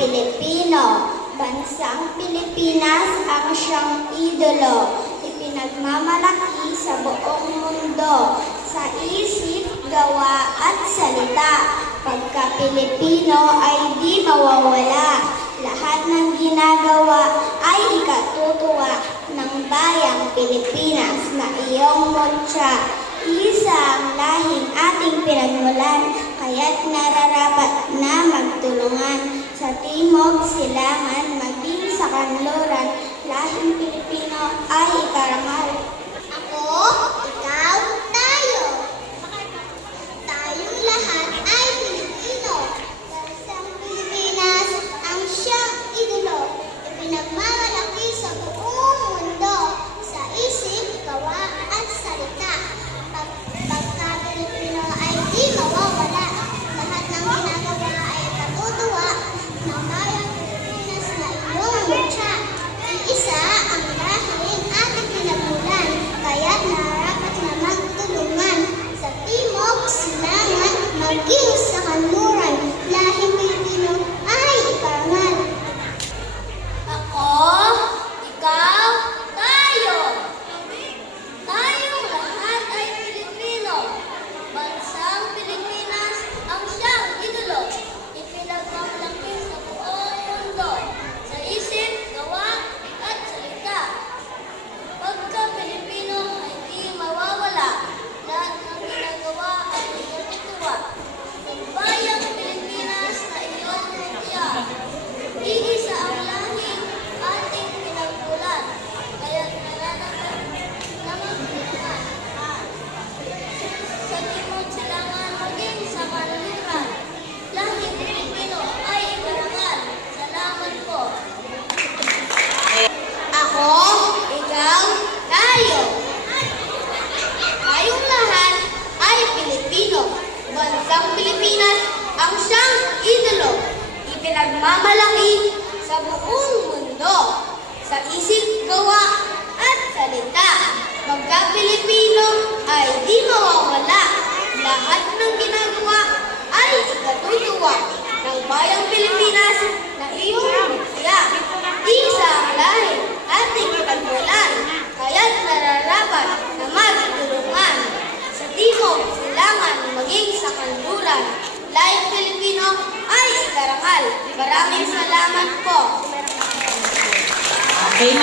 Pilipino. Bansang Pilipinas ang siyang idolo. Ipinagmamalaki sa buong mundo sa isip, gawa at salita. Pagka Pilipino ay di mawawala. Lahat ng ginagawa ay ikatutuwa ng bayang Pilipinas na iyong mutya. Isa ang lahing ating pinagmulan, kaya't nararapat na magtulungan sa timog, silangan, maging sa kanluran, lahing Pilipino ay ikarangal. Ako, ikaw, tayo. Tayong lahat ay Pilipino. Bansang Pilipinas ang siyang idolo. Ipinagmamalaki sa buong mundo sa isip, gawa at salita. Pag, pagka Pilipino ay di mawawala. Lahat ng ginagawa ay katutuwa ng bayang Pilipinas na iyong mutya. Iisa ang lahing ating pinagmulan, kaya't narapat na magtulungan sa timog, silangan, maging sa kanluran, lahing Pilipino ay ikarangal. Ako, ikaw, tayo. Tayong lahat ay Pilipino. Bansang Pilipinas ang siyang idolo. Ipinagmamalaki sa buong mundo. Sa isip, gawa, at salita. Pagka Pilipino ay di mawawala. Lahat ng ginagawa ay natutuwa. Ng bayang Pilipinas na iyong mutya. Iisa ang lahing ating pinagmulan. Kaya naranasan na magtulungan. Sa timog silangan maging sa kanluran. Lahing Pilipino ay ikarangal. Salamat po. Ako, ikaw, tayo. Tayong lahat ay Pilipino. Bansang Pilipinas ang siyang idolo. Ipinagmamalaki sa buong mundo. Sa isip, gawa at salita. Pagka Pilipino ay di mawawala. Lahat ng ginagawa ay ikatutuwa ng bayang Pilipinas na iyong mutya. Isa ang lahi ating ipagmulan, kaya't nararapat na magtulungan. Sa timog, silangan, maging sa kanluran, lahing Pilipino ay ikarangal. Maraming salamat po. Okay,